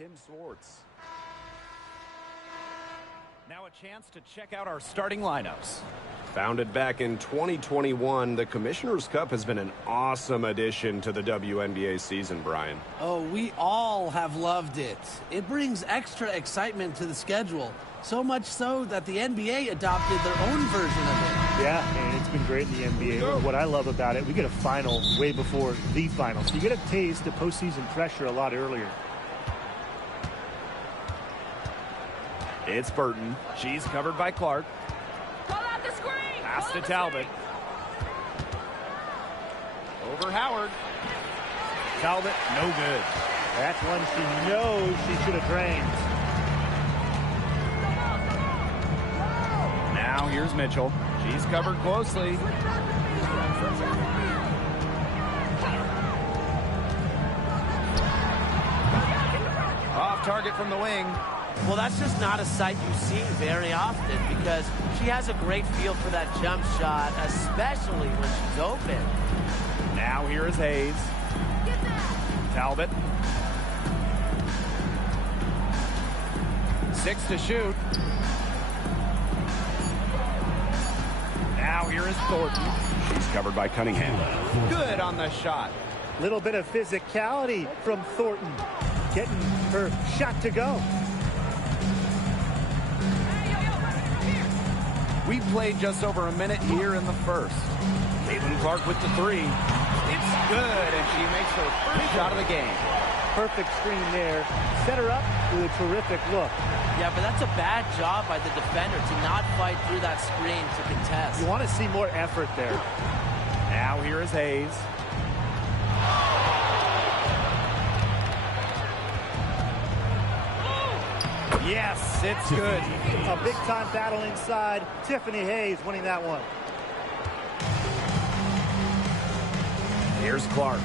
Tim Swartz. Now a chance to check out our starting lineups. Founded back in 2021, the Commissioner's Cup has been an awesome addition to the WNBA season, Brian. Oh, we all have loved it. It brings extra excitement to the schedule. So much so that the NBA adopted their own version of it. Yeah, and it's been great in the NBA. What I love about it, we get a final way before the final. So you get a taste of postseason pressure a lot earlier. It's Burton. She's covered by Clark. Call out the screen! Pass to Talbot. Over Howard. Talbot, no good. That's one she knows she should have drained. Now here's Mitchell. She's covered closely. Off target from the wing. Well, that's just not a sight you see very often because she has a great feel for that jump shot, especially when she's open. Now here is Hayes. Talbot. 6 to shoot. Now here is Thornton. She's covered by Cunningham. Good on the shot. Little bit of physicality from Thornton, getting her shot to go. We played just over a minute here in the first. Caitlin Clark with the 3. It's good, and she makes her first shot of the game. Perfect screen there. Set her up with a terrific look. Yeah, but that's a bad job by the defender to not fight through that screen to contest. You want to see more effort there. Now here is Hayes. Yes, it's good. A big-time battle inside. Tiffany Hayes winning that one. Here's Clark.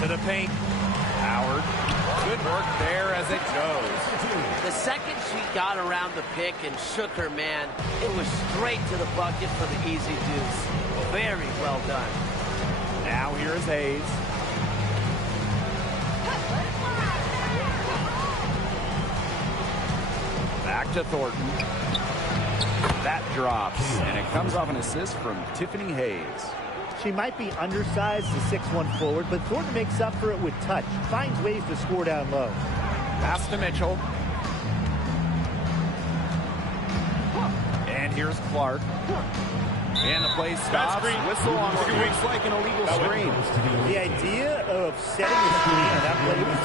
To the paint. Howard. Good work there as it goes. The second she got around the pick and shook her man, it was straight to the bucket for the easy deuce. Very well done. Now here is Hayes. Back to Thornton. That drops, and it comes off an assist from Tiffany Hayes. She might be undersized as a 6'1" forward, but Thornton makes up for it with touch. Finds ways to score down low. Pass to Mitchell. And here's Clark. And the play stops. Whistle on what looks like an illegal screen. The idea of setting a screen on that play was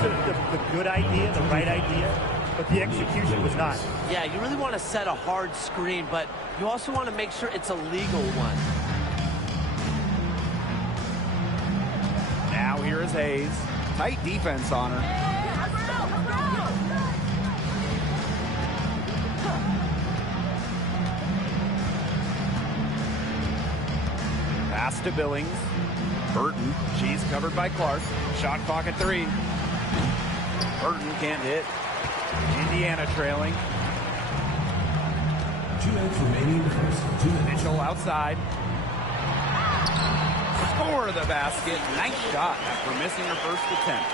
the good idea, the right idea, but the execution was not. Yeah, you really want to set a hard screen, but you also want to make sure it's a legal one. Now here is Hayes. Tight defense on her. Pass to Billings. Burton. She's covered by Clark. Shot clock at 3. Burton can't hit. Indiana trailing. 2 minutes remaining in the first. 2 minutes. Mitchell outside. Score the basket. Nice shot after missing her first attempt.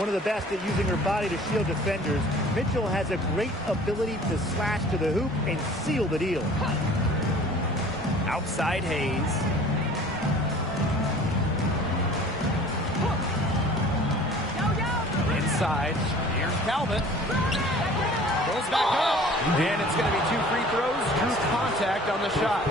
One of the best at using her body to shield defenders. Mitchell has a great ability to slash to the hoop and seal the deal. Outside Hayes. Inside. Here's Talbot. Goes back up. And it's going to be 2 free throws. Drew contact on the shot.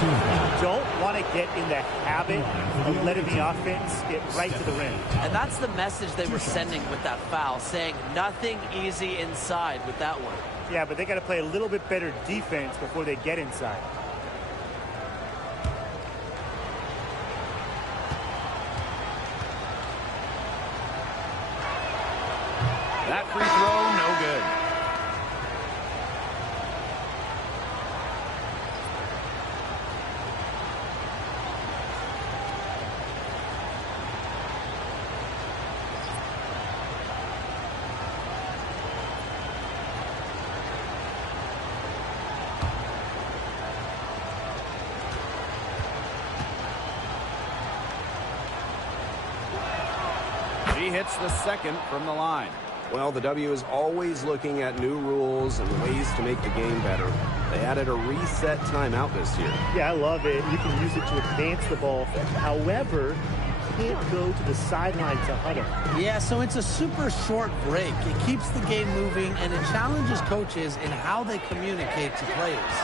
You don't want to get in the habit of letting the offense get right to the rim. And that's the message they were sending with that foul, saying nothing easy inside with that one. Yeah, but they got to play a little bit better defense before they get inside. That free throw, no good. She hits the second from the line. Well, the W is always looking at new rules and ways to make the game better. They added a reset timeout this year. Yeah, I love it. You can use it to advance the ball. However, you can't go to the sideline to huddle. Yeah, so it's a super short break. It keeps the game moving, and it challenges coaches in how they communicate to players.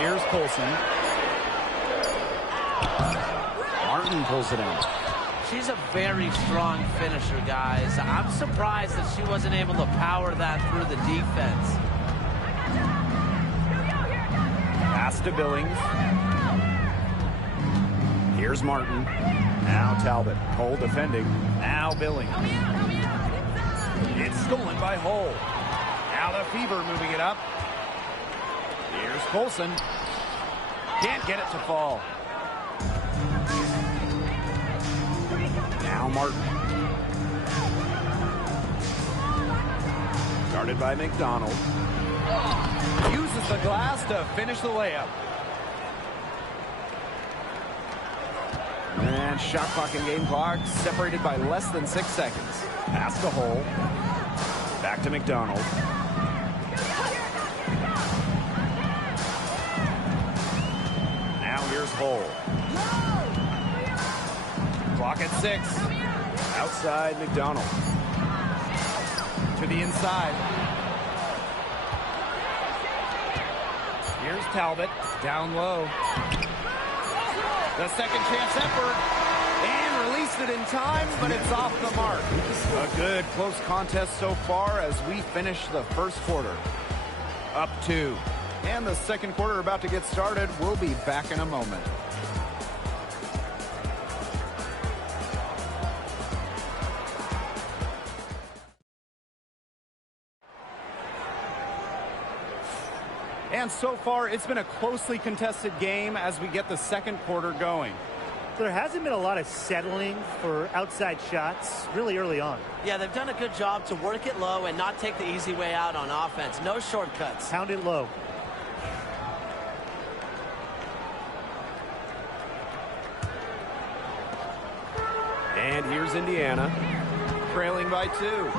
Here's Colson. Martin pulls it in. She's a very strong finisher, guys. I'm surprised that she wasn't able to power that through the defense. Pass to Billings. Here's Martin. Now Talbot. Hull defending. Now Billings. It's stolen by Hull. Now the Fever moving it up. Here's Colson. Can't get it to fall. Now Martin. Guarded by McDonald. Uses the glass to finish the layup. And shot clock and game clock separated by less than 6 seconds. Pass to Hull. Back to McDonald. Now here's Hull. Clock at 6. Outside McDonald. To the inside. Here's Talbot. Down low. The second chance effort. And released it in time, but it's off the mark. A good close contest so far as we finish the first quarter. Up 2. And the second quarter about to get started. We'll be back in a moment. And so far, it's been a closely contested game as we get the second quarter going. There hasn't been a lot of settling for outside shots really early on. Yeah, they've done a good job to work it low and not take the easy way out on offense. No shortcuts. Pound it low. And here's Indiana. Trailing by 2.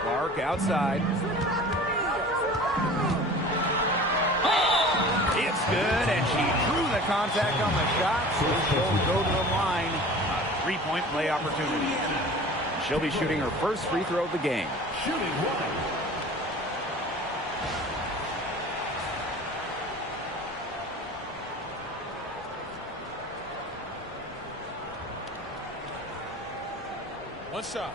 Clark outside. It's good, and she drew the contact on the shot. She'll go to the line. A 3-point play opportunity. She'll be shooting her first free throw of the game. Shooting one. One shot.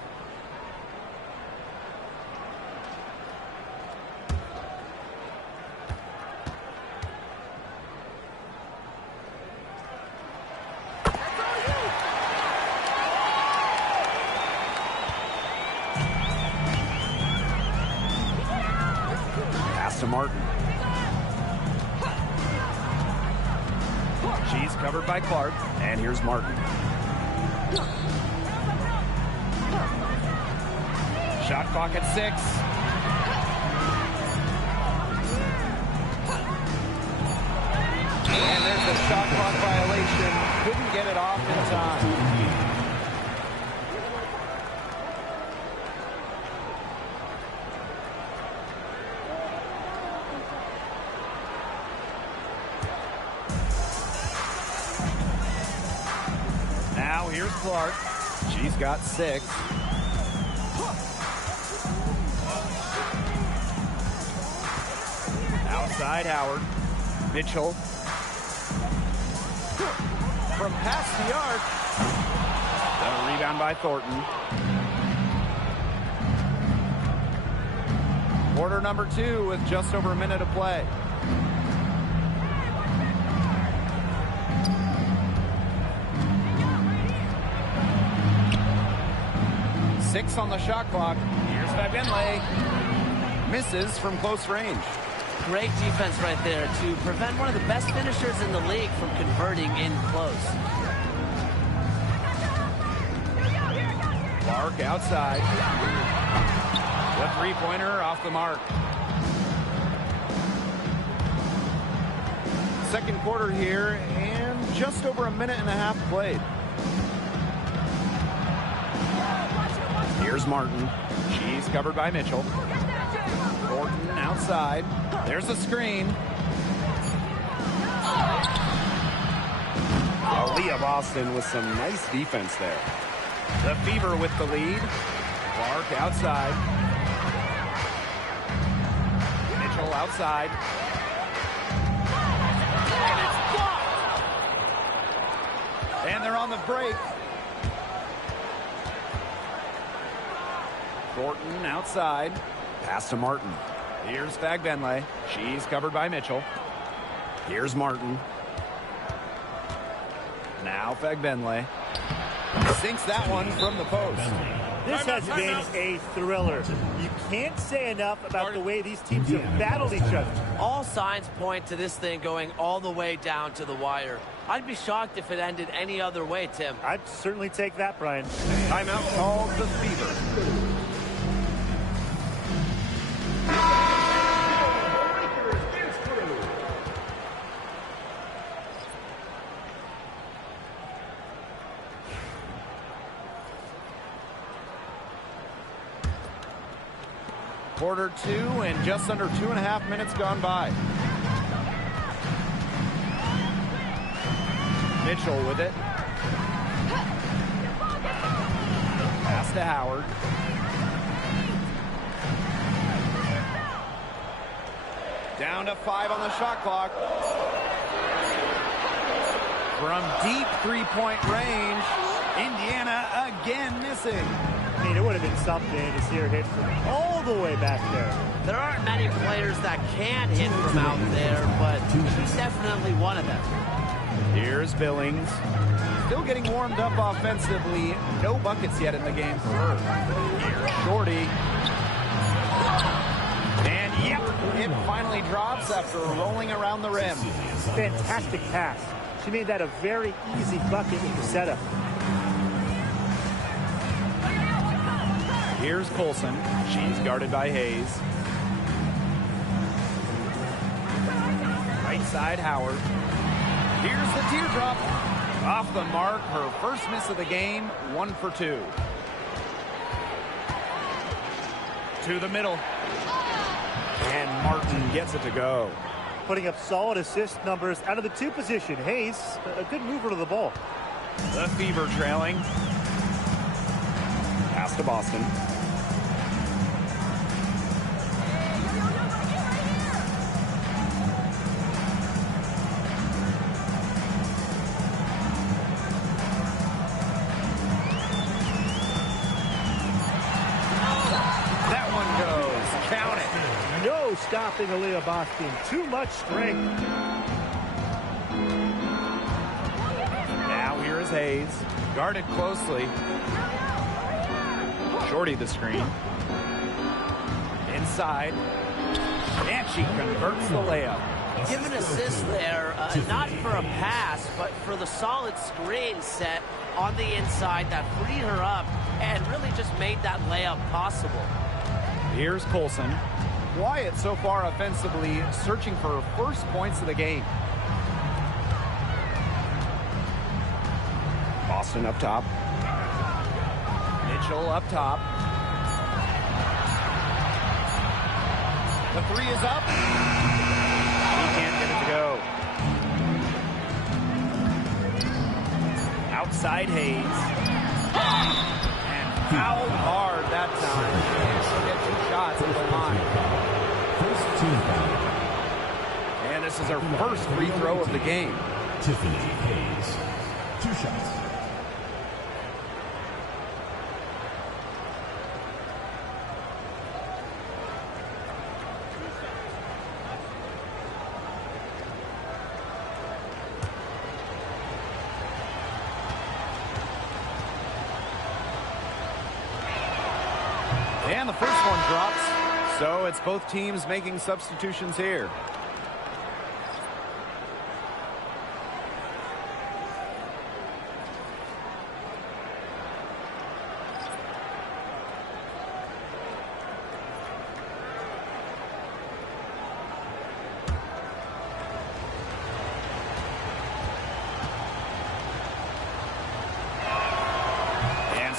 Pass to Martin. She's covered by Clark, and here's Martin. Shot clock at 6. And there's the shot clock violation. Couldn't get it off in time. Now here's Clark. She's got 6. Outside Howard. Mitchell. From past the arc. The rebound by Thornton. Quarter number 2 with just over a minute to play. Six on the shot clock. Here's Fagenle. Misses from close range. Great defense right there to prevent one of the best finishers in the league from converting in close. Clark outside. The three-pointer off the mark. second quarter here, and just over a minute and a half played. Here's Martin. She's covered by Mitchell. Thornton outside. There's a screen. Aaliyah Boston with some nice defense there. The Fever with the lead. Clark outside. Mitchell outside. And it's blocked. And they're on the break. Thornton outside. Pass to Martin. Here's Fagbenle. She's covered by Mitchell. Here's Martin. Now Fagbenle. Sinks that one from the post. This has been a thriller. You can't say enough about the way these teams have battled each other. All signs point to this thing going all the way down to the wire. I'd be shocked if it ended any other way, Tim. I'd certainly take that, Brian. Timeout called the Fever. Quarter 2 and just under 2.5 minutes gone by. Mitchell with it. Pass to Howard. Down to 5 on the shot clock. From deep three-point range, Indiana again missing. I mean, it would have been something to see her hit from all the way back there. There aren't many players that can hit from out there, but she's definitely one of them. Here's Billings. Still getting warmed up offensively. No buckets yet in the game for her. Here's Shorty. And yep, it finally drops after rolling around the rim. Fantastic pass. She made that a very easy bucket in the setup. Here's Colson. She's guarded by Hayes. Right side, Howard. Here's the teardrop. Off the mark, her first miss of the game, 1 for 2. To the middle. And Martin gets it to go. Putting up solid assist numbers out of the 2 position. Hayes, a good mover to the ball. The Fever trailing. Pass to Boston. Stopping Aaliyah Boston. Too much strength. Now here is Hayes. Guarded closely. Shorty the screen. Inside. And she converts the layup. Give an assist there, not for a pass, but for the solid screen set on the inside that freed her up and really just made that layup possible. Here's Colson. Wyatt so far offensively searching for her first points of the game. Boston up top. Mitchell up top. The 3 is up. He can't get it to go. Outside Hayes. And fouled hard that time. She'll get 2 shots at the line. And this is her first free throw of the game. Tiffany Hayes, 2 shots. And the first one drops. So it's both teams making substitutions here.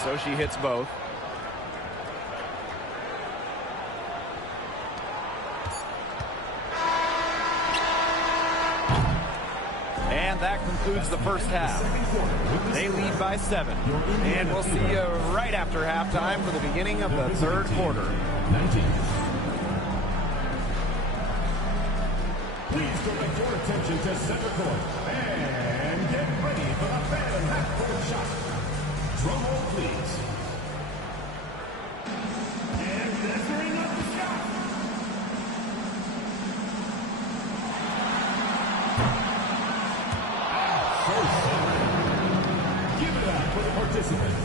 so she hits both. And that concludes the first half. They lead by 7. And we'll see you right after halftime for the beginning of the third quarter. 19. Please direct your attention to center court and get ready for the phantom half-court shot. Drum roll, please. And measuring up the shot. Give it up for the participants.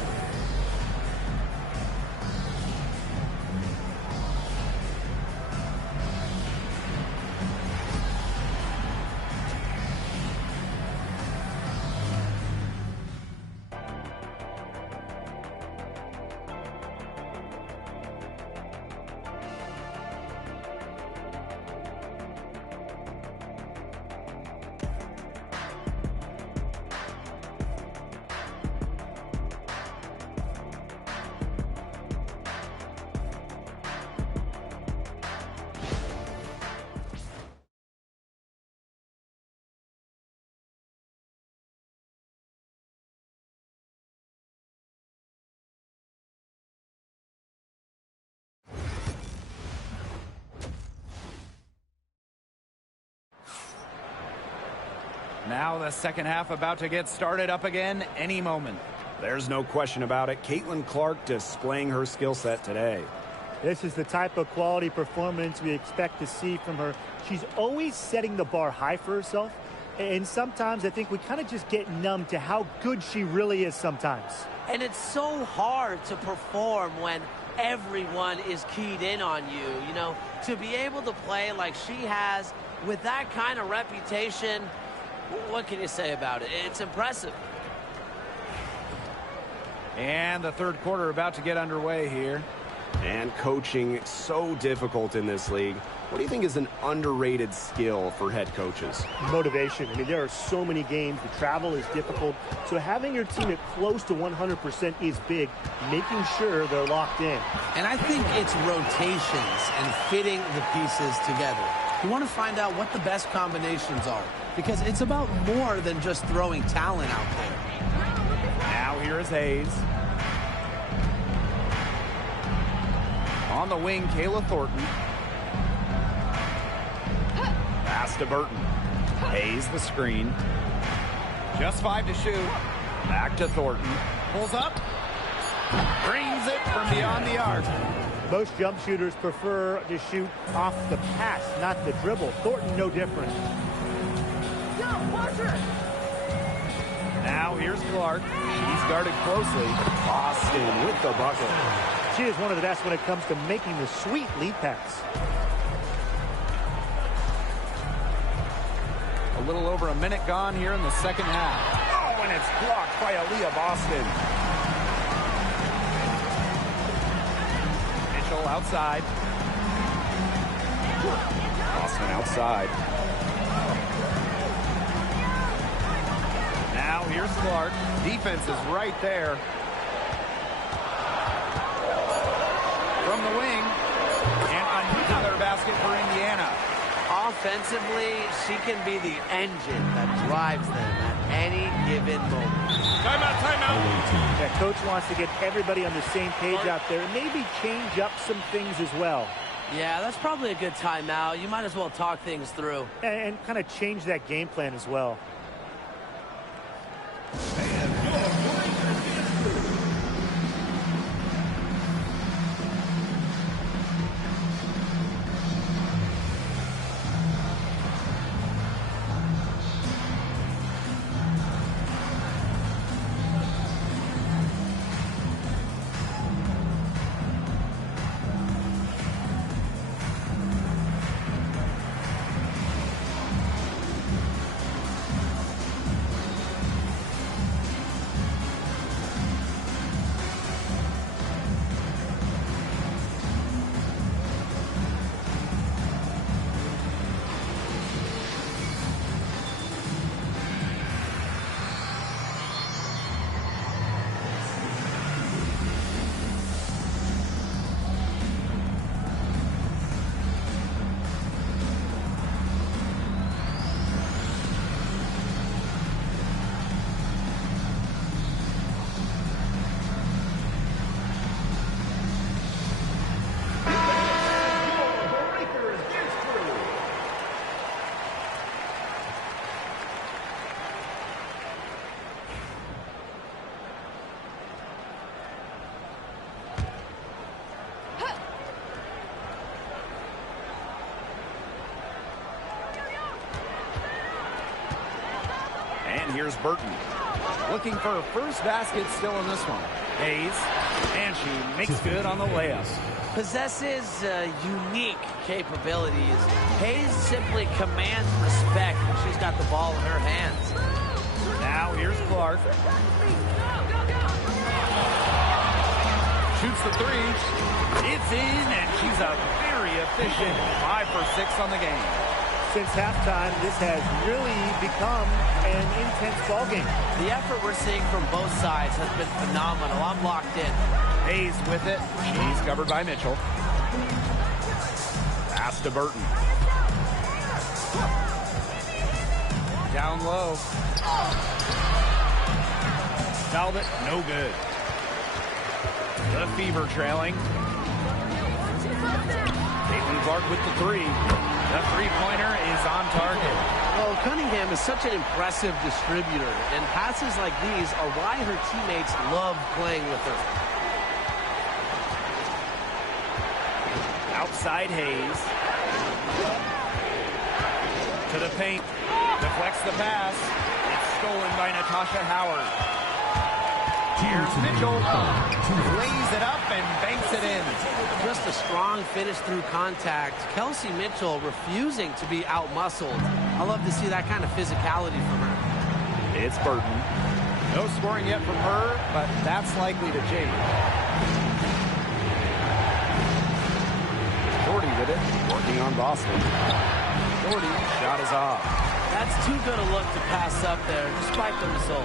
Now the second half about to get started up again any moment. There's no question about it. Caitlin Clark displaying her skill set today. This is the type of quality performance we expect to see from her. She's always setting the bar high for herself. And sometimes I think we kind of just get numb to how good she really is sometimes. And it's so hard to perform when everyone is keyed in on you. You know, to be able to play like she has with that kind of reputation, what can you say about it? It's impressive. And the third quarter about to get underway here. And coaching so difficult in this league. What do you think is an underrated skill for head coaches? Motivation. I mean, there are so many games. The travel is difficult. So having your team at close to 100% is big, making sure they're locked in. And I think it's rotations and fitting the pieces together. You want to find out what the best combinations are, because it's about more than just throwing talent out there. Now here is Hayes. On the wing, Kayla Thornton. Pass to Burton. Hayes the screen. Just 5 to shoot. Back to Thornton. Pulls up. Brings it from beyond the arc. Most jump shooters prefer to shoot off the pass, not the dribble. Thornton, no different. Now here's Clark. She's guarded closely. Boston with the bucket. She is one of the best when it comes to making the sweet lead pass. A little over a minute gone here in the second half. Oh, and it's blocked by Aaliyah Boston. Mitchell outside. Boston outside. Now here's Clark. Defense is right there. From the wing. And another basket for Indiana. Offensively, she can be the engine that drives them at any given moment. Timeout, timeout. Yeah, coach wants to get everybody on the same page out there and maybe change up some things as well. Yeah, that's probably a good timeout. You might as well talk things through. And kind of change that game plan as well. And here's Burton. Looking for her first basket still in this one. Hayes. And she makes good on the layup. Possesses unique capabilities. Hayes simply commands respect when she's got the ball in her hands. Now here's Clark. Shoots the three. It's in, and she's a very efficient 5 for 6 on the game. Since halftime, this has really become an intense ball game. The effort we're seeing from both sides has been phenomenal. I'm locked in. Hayes with it. She's covered by Mitchell. Pass to Burton. Down low. Talbot, no good. The Fever trailing. Caitlin Clark with the three. The three-pointer is on target. Well, Cunningham is such an impressive distributor, and passes like these are why her teammates love playing with her. Outside Hayes. To the paint. Deflects the pass. It's stolen by Natasha Howard. Here's Mitchell. Lays it up and banks it in. Just a strong finish through contact. Kelsey Mitchell refusing to be out-muscled. I love to see that kind of physicality from her. It's Burton. No scoring yet from her, but that's likely to change. Doherty with it, working on Boston. Doherty, shot is off. That's too good a look to pass up there, despite the result.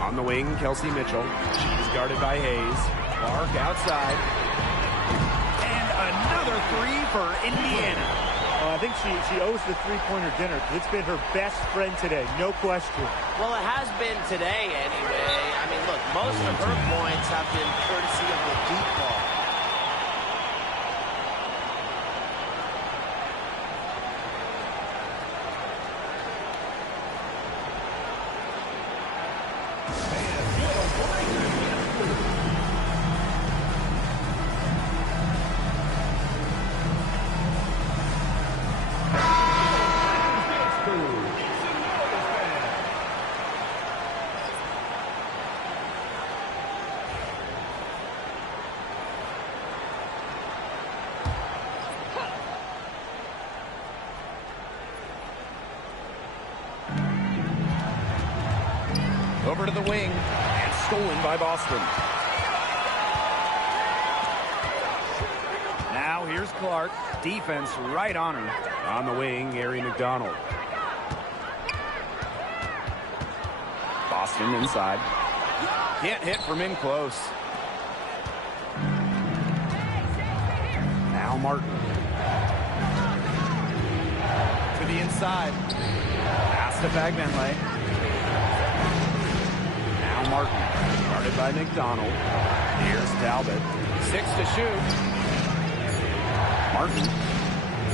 On the wing, Kelsey Mitchell. She's guarded by Hayes. Clark outside. And another three for Indiana. I think she owes the three-pointer dinner. It's been her best friend today, no question. Well, it has been today anyway. I mean, look, most of her points have been courtesy of the deep ball. Over to the wing, and stolen by Boston. Now here's Clark. Defense right on her. On the wing, Ari McDonald. Boston inside. Can't hit from in close. Now Martin. To the inside. Pass to Bagbenley. Now Martin. Guarded by McDonald. Here's Talbot. 6 to shoot. Martin.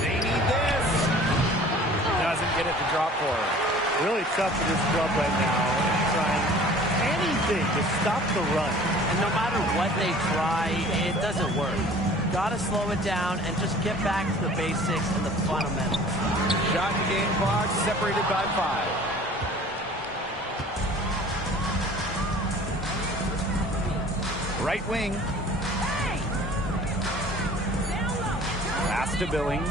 They need this. Doesn't get it to drop for her. Really tough for this club right now. Trying anything to stop the run. And no matter what they try, it doesn't work. Got to slow it down and just get back to the basics and the fundamentals. Shot and game clock separated by 5. Right wing. Pass to Billings.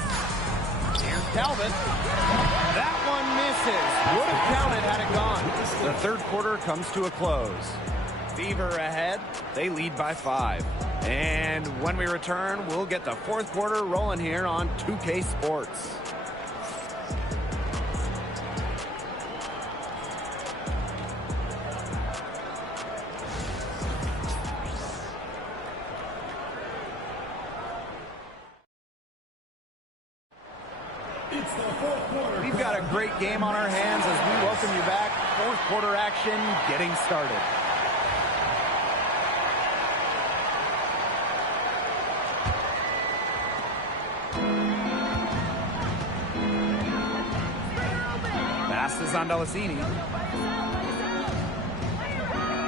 Here's Talbot. That one misses. Would have counted had it gone. The third quarter comes to a close. Fever ahead. They lead by 5. And when we return, we'll get the fourth quarter rolling here on 2K Sports. We've got a great game on our hands as we welcome you back. Fourth quarter action getting started. Pass is on Delasini.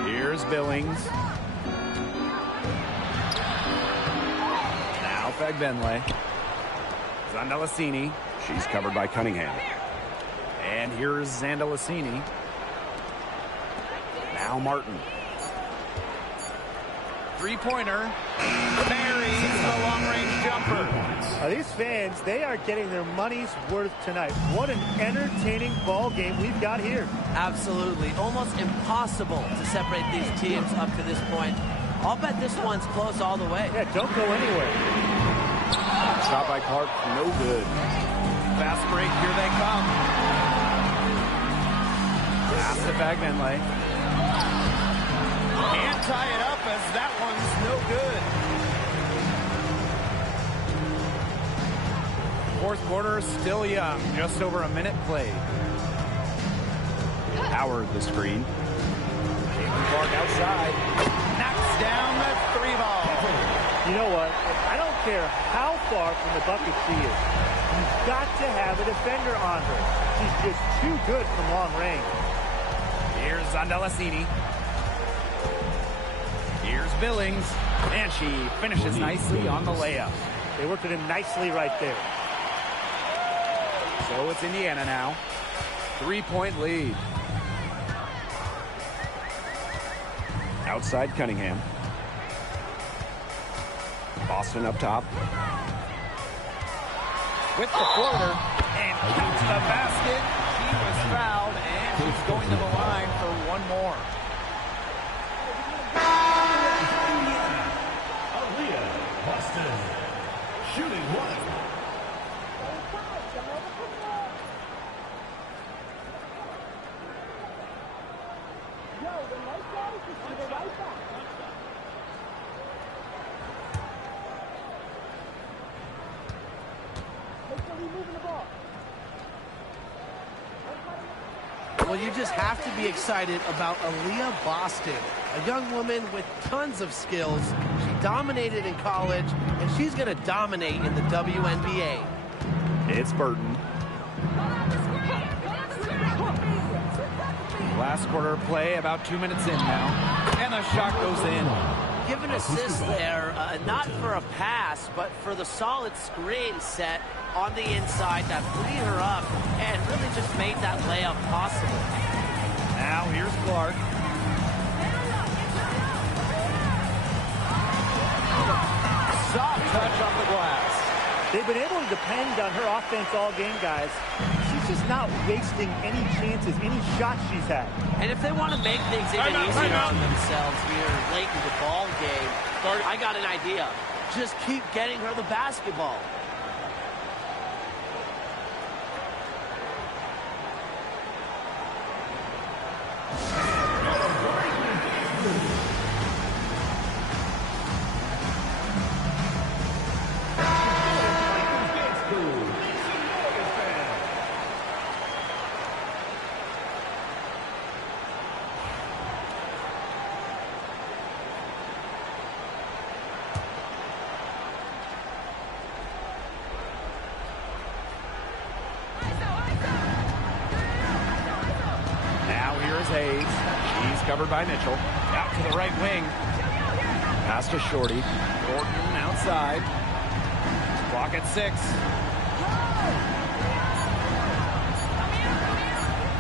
Here's Billings. Now Fagbenley. Zandalasini. She's covered by Cunningham. And here's Zandalicini. Now Martin. Three-pointer. Buries the long-range jumper. These fans, they are getting their money's worth tonight. What an entertaining ball game we've got here. Absolutely. Almost impossible to separate these teams up to this point. I'll bet this one's close all the way. Yeah, don't go anywhere. Shot by Clark, no good. Fast break, here they come. Pass to Bagmanley. Can't tie it up as that one's no good. Fourth quarter still young, just over a minute played. Howard the screen. Caitlin Clark outside. Knocks down the three ball. You know what? I don't care how far from the bucket she is. You've got to have a defender on her. She's just too good from long range. Here's Zandalicini. Here's Billings. And she finishes nicely on the layup. They worked it in nicely right there. So it's Indiana now. 3-point lead. Outside Cunningham. Boston up top. With the floater. And counts the basket. She was fouled. And she's going to the line for one more. Aaliyah Boston. Shooting one. Well, you just have to be excited about Aaliyah Boston, a young woman with tons of skills. She dominated in college, and she's going to dominate in the WNBA. It's Burton. Last quarter play, about 2 minutes in now. And the shot goes in. Give an assist there, not for a pass, but for the solid screen set on the inside that freed her up and really just made that layup possible. Now here's Clark. Soft touch off the glass. They've been able to depend on her offense all game, guys. She's just not wasting any chances, any shots she's had. And if they want to make things even easier on themselves here late in the ball game, I got an idea. Just keep getting her the basketball. Covered by Mitchell. Out to the right wing. Pass to Shorty. Gordon outside. Clock at 6.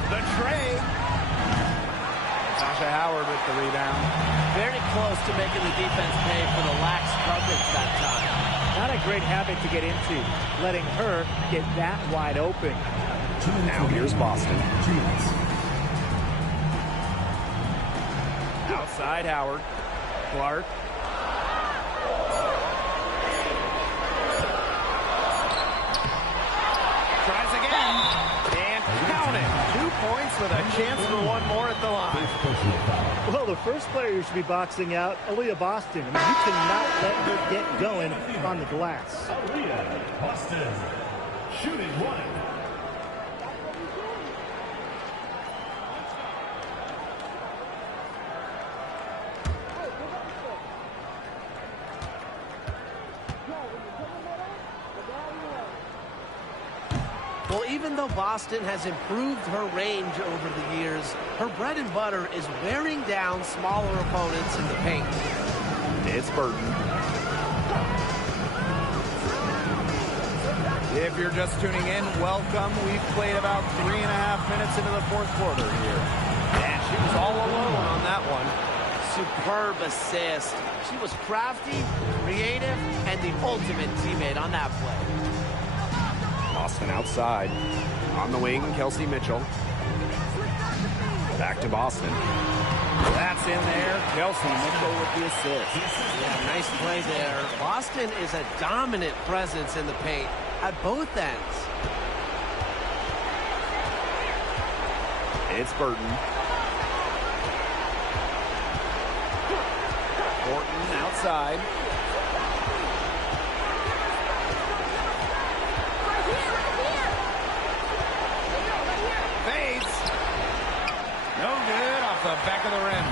The tray. Tasha Howard with the rebound. Very close to making the defense pay for the lax coverage that time. Not a great habit to get into, letting her get that wide open. Now here's Boston. Outside Howard. Clark. Tries again. And count it. 2 points with a chance for one more at the line. Well, the first player who should be boxing out, Aaliyah Boston. I mean, you cannot let her get going on the glass. Aaliyah Boston. Shooting one. Well, even though Boston has improved her range over the years, her bread and butter is wearing down smaller opponents in the paint. It's Burton. If you're just tuning in, welcome. We've played about 3.5 minutes into the fourth quarter here. And she was all alone on that one. Superb assist. She was crafty, creative, and the ultimate teammate on that play. Boston outside. On the wing, Kelsey Mitchell. Back to Boston. That's in there. Kelsey Mitchell with the assist. Yeah, nice play there. Boston is a dominant presence in the paint at both ends. It's Burton. Horton outside. Fades. No good off the back of the rim.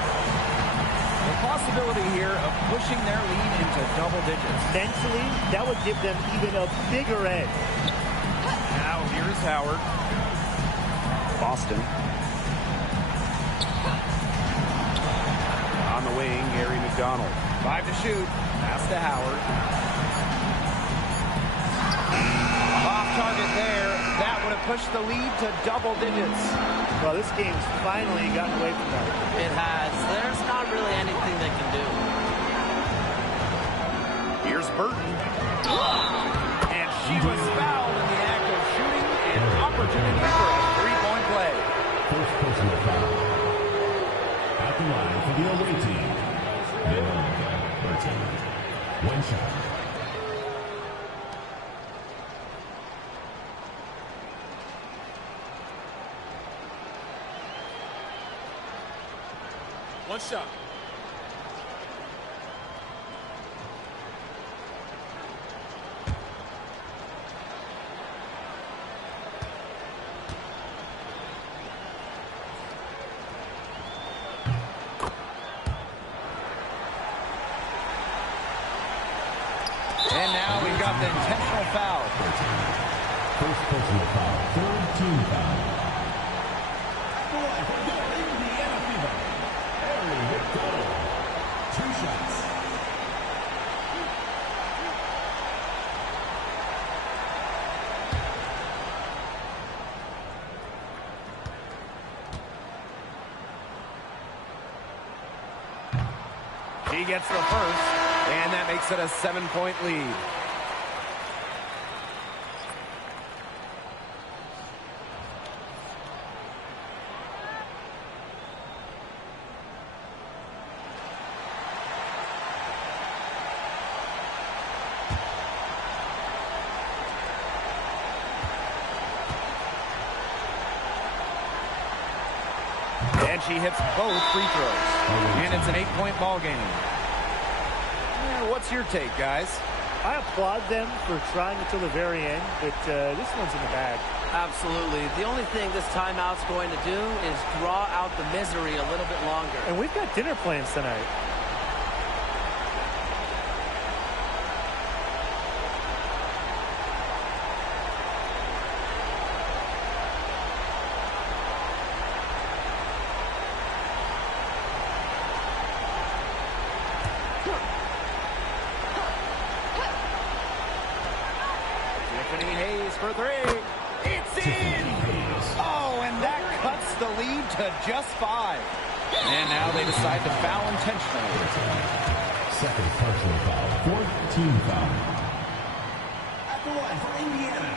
The possibility here of pushing their lead into double digits. Mentally, that would give them even a bigger edge. Now here's Howard. Boston. On the wing, Gary McDonald. 5 to shoot. Pass to Howard. Off target there. That would have pushed the lead to double digits. Well, this game's finally gotten away from that. It has. There's not really anything they can do. Here's Burton. And she was fouled in the act of shooting, an opportunity for a three-point play. First personal foul. At the line for the away team, Burton. One shot. One shot. And now we've got the intentional foul. First personal foul. Third team foul. Indiana Fever. Harry McDonald. 2 shots. He gets the first, and that makes it a 7-point lead. And she hits both free throws. And it's an 8-point ball game. Yeah, what's your take, guys? I applaud them for trying until the very end, but this one's in the bag. Absolutely. The only thing this timeout's going to do is draw out the misery a little bit longer. And we've got dinner plans tonight. For three. It's in! Oh, and that cuts the lead to just 5. And now they decide to foul intentionally. Second personal foul. Fourth team foul. At the line for Indiana,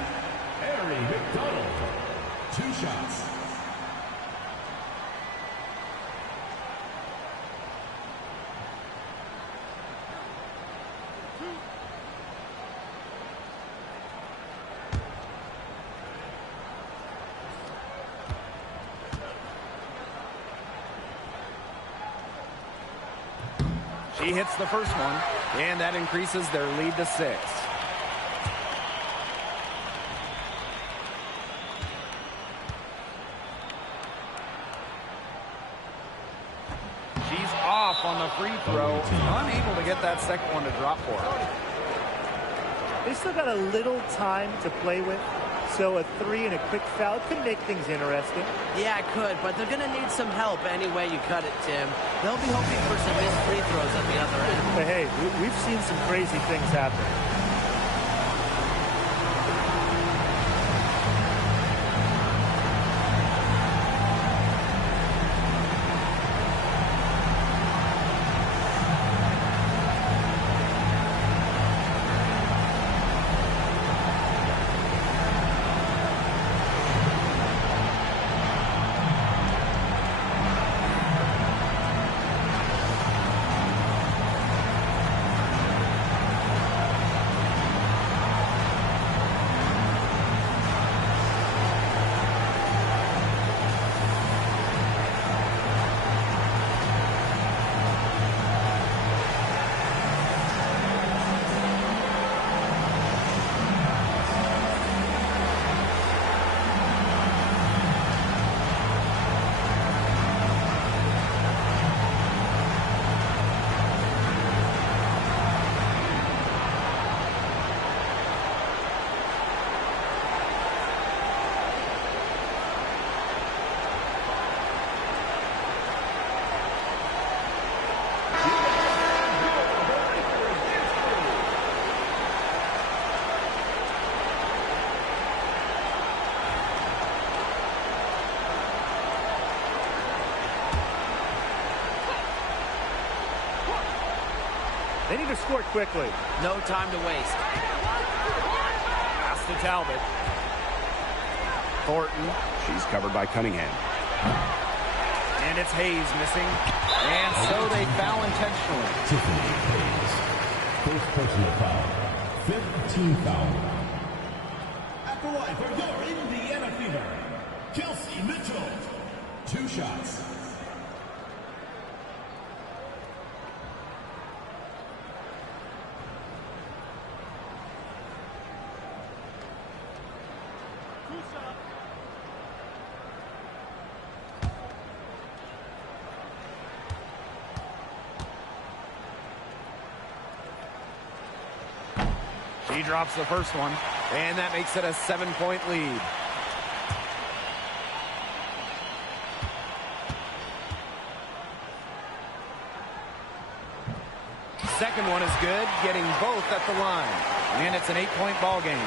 Harry McDonald. 2 shots. She hits the first one, and that increases their lead to 6. She's off on the free throw, unable to get that second one to drop for her. They still got a little time to play with, so a 3 and a quick foul could make things interesting. Yeah, it could, but they're going to need some help any way you cut it, Tim. They'll be hoping for some missed free throws at the other end. But hey, we've seen some crazy things happen. They need to score quickly. No time to waste. Pass to Talbot. Thornton. She's covered by Cunningham. And it's Hayes missing. And so they foul intentionally. Tiffany Hayes. First personal foul. 15 foul. At the line for your Indiana Fever, Kelsey Mitchell. 2 shots. She drops the first one, and that makes it a 7-point lead. Second one is good, getting both at the line. And it's an 8-point ball game.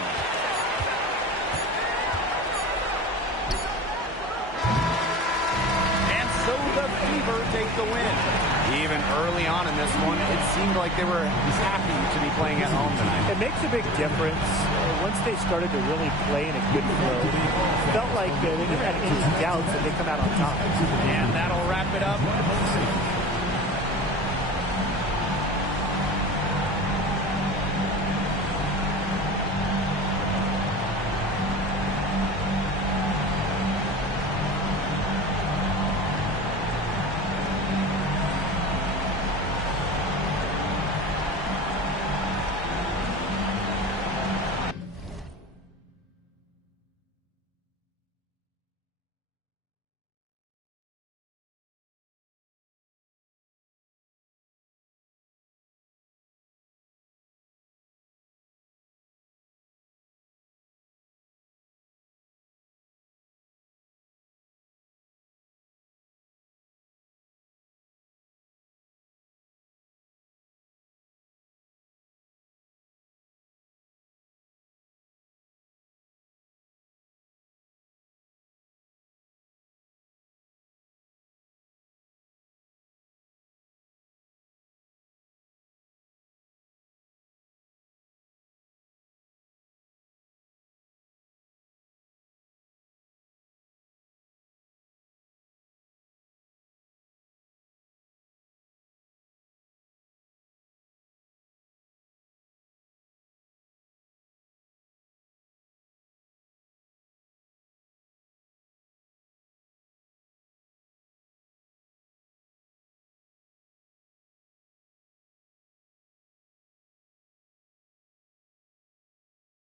And so the Fever take the win. Even early on in this one, it seemed like they were happy to be playing at home tonight. It makes a big difference once they started to really play in a good flow. It felt like they never had any doubts that they come out on top. And that'll wrap it up.